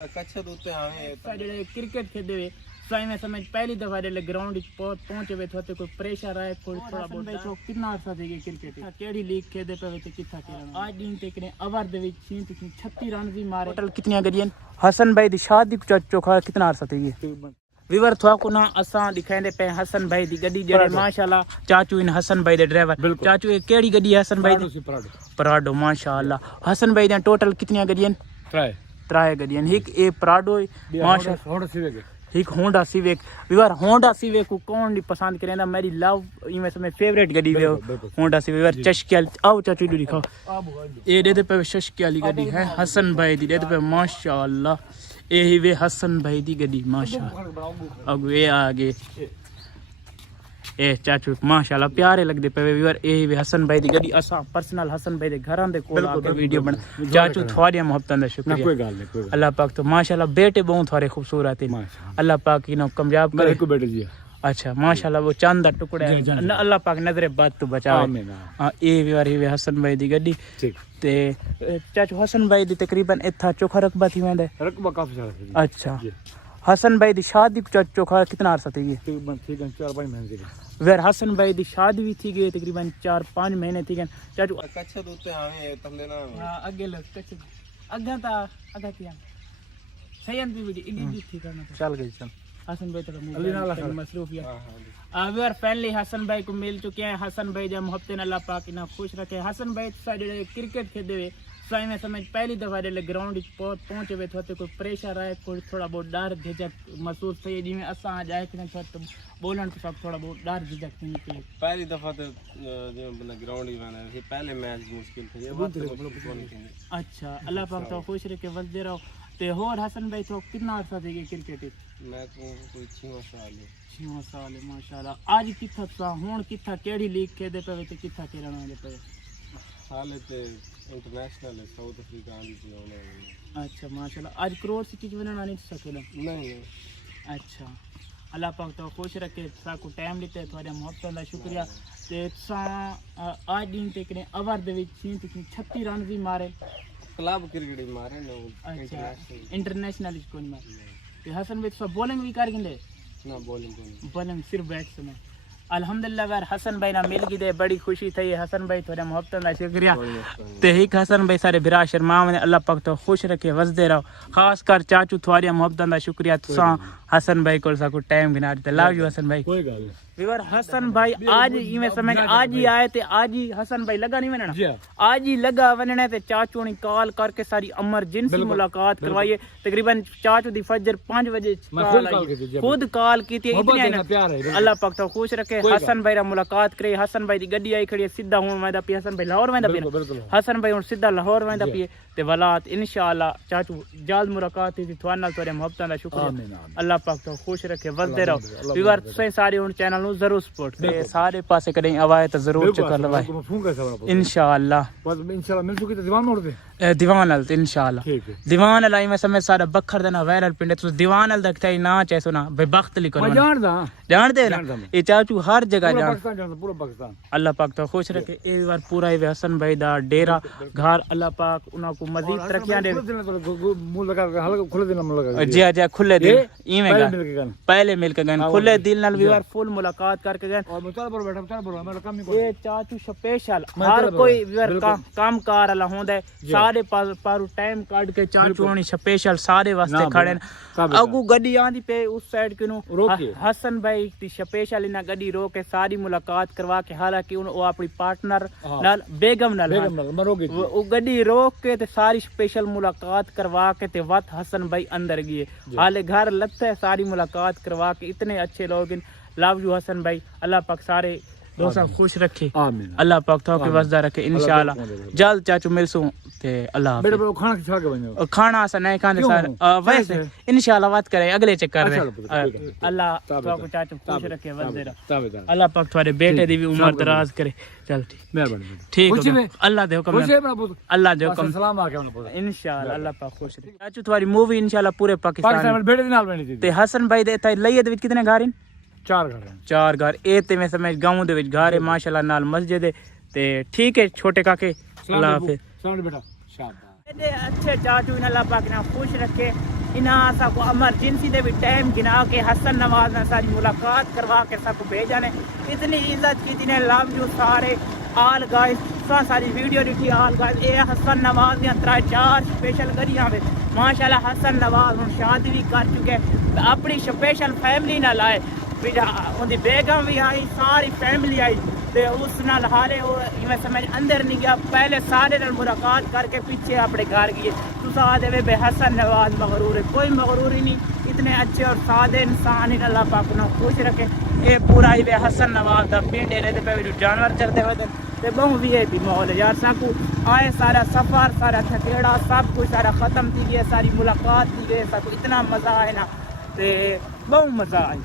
कच्छ दूते हाँ जेडे क्रिकेट खेदे वे साई में समझ पहली दफा जेडे ग्राउंड पहुंचे वे थे कोई प्रेशर आए कोई थोड़ा बहुत देखो कितना अरसा थे क्रिकेट केड़ी लीग खेदे पे ते किथा खेलना आज दिन तक ने ओवर दे विच 36 रन भी मारे टोटल कितनी गडियन हसन भाई दी शादी चोखा कितना अरसा थे विवर थवा को ना असा दिखांदे पे हसन भाई दी गड्डी जेडे माशाल्लाह चाचू इन हसन भाई दे ड्राइवर चाचू ये केड़ी गड्डी है हसन भाई दी पराडो माशाल्लाह हसन भाई दा टोटल कितनी गडियन त्राय गडियन एक ए पराडो माशाल्लाह एक होंडा सिविक विवर होंडा सिविक को कौन नहीं पसंद करेंदा मेरी लव इनमें से फेवरेट गड्डी वे होंडा सिविक विवर चशके आओ चाचू डी दिखाओ ए दे पे चशके वाली गड्डी है हसन भाई दी दे पे माशाल्लाह ए ही वे हसन भाई दी गड्डी माशाल्लाह अब ये आगे ए चाचू माशाल्लाह प्यारे लगदे पे विवर ए वे हसन भाई दी गड्डी असा पर्सनल हसन भाई दे घरां दे कोल आके वीडियो बना चाचू थोड़ी मोहब्बत दा शुक्रिया कोई गल नहीं अल्लाह पाक तो माशाल्लाह बेटे बहुत थोड़े खूबसूरत है अल्लाह पाक इनो कामयाब करे को बेटे जी अच्छा माशाल्लाह वो चांद दा टुकड़ा है अल्लाह पाक नजरे बद तो बचावे आमीन हां ए विवर वे हसन भाई दी गड्डी ठीक ते चाचू हसन भाई दी तकरीबन इथा चोखा रकबा थी वेंदे रकबा काफी सारा अच्छा हसन भाई दी शादी चोखा कितना अरसा थी तकरीबन ठीक है 4-5 महीने की वेर हसन भाई दी शादी भी थी गई तकरीबन 4-5 महीने थी गए चाचू कच्छ दूते हाँ तल्ले ना हां आगे लग कच्छ आगा किया सयन भी वीडियो इडी थी करना चल गई चल हसन भाई थोड़ा मसरूफ है वेर फैमिली हसन भाई को मिल चुके हैं हसन भाई जब मोहब्बत अल्लाह पाक इना खुश रखे हसन भाई साडे क्रिकेट खेदे वे साई में समझ पहली दफा जेडे ग्राउंड पहुंचे वे थे कोई प्रेशर आए कोई थोड़ा बहुत डर झिझक महसूस थे जिमें असा जाए कि तो बोलन तो सब थोड़ा बहुत डर झिझक निकली पहली दफा तो जो बंदा ग्राउंड ही बना है पहले मैच मुश्किल थे ये बात अच्छा अल्लाह पाक तो खुश रखे वसदे रहो ते होर हसन भाई तो कितना अरसा थे क्रिकेट मैं को कोई 6 साल है माशाल्लाह आज किथा सा हुन किथा केड़ी लीग खेदे पे ते किथा खेलना दे पे हाल ते इंटरनेशनल है साउथ अफ्रीका आंदी थी होने अच्छा माशाल्लाह आज करोड़ सिटी बनना नहीं सकेला नहीं अच्छा अल्लाह पाक तो खुश रखे सा को टाइम लेते थोड़े मोहब्बत दा शुक्रिया ते सा आज दिन तक ने ओवर दे विच 36 रन भी मारे क्लब क्रिकेट मारे नो अच्छा इंटरनेशनल को नहीं मारे ते हसन भाई तो बॉलिंग भी कर गिंदे ना बॉलिंग सिर्फ बैट्समैन अल्हम्दुलिल्लाह यार हसन भाई ना मिल गई दे बड़ी खुशी थी हसन भाई थोड़े मोहब्बत दा शुक्रिया ते एक हसन भाई सारे बिरा शर्मा ने अल्लाह पाक तो खुश रखे वसदे रहो खास कर चाचू थोड़ी मोहब्बत दा शुक्रिया तुसा हसन भाई को साको टाइम गिना दे लव यू हसन भाई कोई गल विवर हसन भाई आज इवें समझ आज ही आए ते आज ही हसन भाई लगा नहीं वनना आज ही लगा वनने ते चाचू ने कॉल करके सारी इमरजेंसी मुलाकात करवाई तकरीबन चाचू दी फजर 5 बजे खुद कॉल की थी इतनी अल्लाह पाक तो खुश रखे हसन भाई रा मुलाकात करे हसन भाई दी गड्डी आई खड़ी सीधा हुन वेंदा पी हसन भाई लाहौर वेंदा पी हसन भाई हुन सीधा लाहौर वेंदा पी ते वलात इंशाअल्लाह चाचू जल्द मुलाकात थी थवान नाल तोरे मोहब्बत दा शुक्रिया अल्लाह पाक तो खुश रखे वसदे रहो विवर सारे हुन चैनल नु जरूर सपोर्ट करे सारे पासे करें आवाए तो जरूर चक्कर लगाए इंशाअल्लाह मिल चुकी तो दीवान मोड़ दे दीवान अल इंशाअल्लाह दीवान अल मैं समय सारा बखर देना वायरल पिंड तो दीवान अल दखता ही ना चाहे सुना बेबख्त लिखो मैं जान दे ना ये चाचू हर जगह जान पूरा पाकिस्तान अल्लाह पाक तो खुश रखे एक बार पूरा ही हसन भाई दा डेरा घर अल्लाह पाक उना को मजीद तरक्कियां दे मुंह लगा हल्का खुले दिल में लगा जी खुले दिल इवें पहले मिलके गन खुले दिल नाल व्यूअर फुल मुलाकात करके गन और चल पर बैठा चल पर मेरा काम ही ये चाचू स्पेशल हर कोई व्यूअर काम कार वाला होंदा सारे पारू टाइम काट के चाचू ने स्पेशल सारे वास्ते खड़े अगू गड्डी आंदी पे उस साइड किनु हसन भाई दी स्पेशल इना गड्डी रोक के सारी मुलाकात करवा के हालांकि वो अपनी पार्टनर नाल बेगम नाल वो गड्डी रोक के ते सारी स्पेशल मुलाकात करवा के ते वत हसन भाई अंदर गए हाले घर लत्ते सारी मुलाकात करवा के इतने अच्छे लोग लव यू हसन भाई अल्लाह पाक सारे दोस्त खुश रखे आमीन अल्लाह पाक तो के वसदा रखे इंशाल्लाह जल्द चाचू मिलसू ते अल्लाह बेटा खाना खा के बनो खाना सा नहीं खाने सर वैसे इंशाल्लाह बात करें अगले चक्कर में अल्लाह पाक चाचू खुश रखे वसदे रहो अल्लाह पाक तुम्हारे बेटे दी भी उम्र दराज करे चल ठीक मेहरबानी ठीक हो अल्लाह दे हुक्म अल्लाह दे हुक्म सलाम आ के इंशाल्लाह अल्लाह पाक खुश रखे चाचू तुम्हारी मूवी इंशाल्लाह पूरे पाकिस्तान में बेटे दे नाल बनी थी ते हसन भाई दे ता लइये दे विच कितने घर हैं 4 घर ए ते मैं समझ गांव दे विच घर है माशाल्लाह नाल मस्जिद है ते ठीक है छोटे काके अल्लाह हाफिज़ बेटा शाबाश अच्छे चाचू अल्लाह पाक ने खुश रखे इन्हां सबको एमरजेंसी दे भी टाइम गिना के हसन नवाज ने सारी मुलाकात करवा के सबको भेजा ने इतनी इज्जत की ने लव यू सारे आल गाइस सारी वीडियो दिखी आल गाइस ये हसन नवाज ने 3-4 स्पेशल गरियां वे माशाल्लाह हसन नवाज हुन शादी भी कर चुके अपनी स्पेशल फैमिली नाल आए उनकी बेगम भी आई सारी फैमिली आई ते उस नाल हाले इवें समझ अंदर नहीं गया पहले सारे नाल मुलाकात करके पीछे अपने घर गए तुसा आदे बे हसन नवाज मगरूर है कोई मगरूर ही नहीं इतने अच्छे और सादे इंसान इन अल्लाह पाक ने खुश रखे ये पूरा ही बे हसन नवाज दा पिंड है ते पे जानवर चलते हुए ते बहु वीआईपी माहौल है यार साकू आए सारा सफर सारा थकेड़ा सब कुछ सारा खत्म थी गया सारी मुलाकात थी गई सबको इतना मजा आया ना ते बहु मजा आई।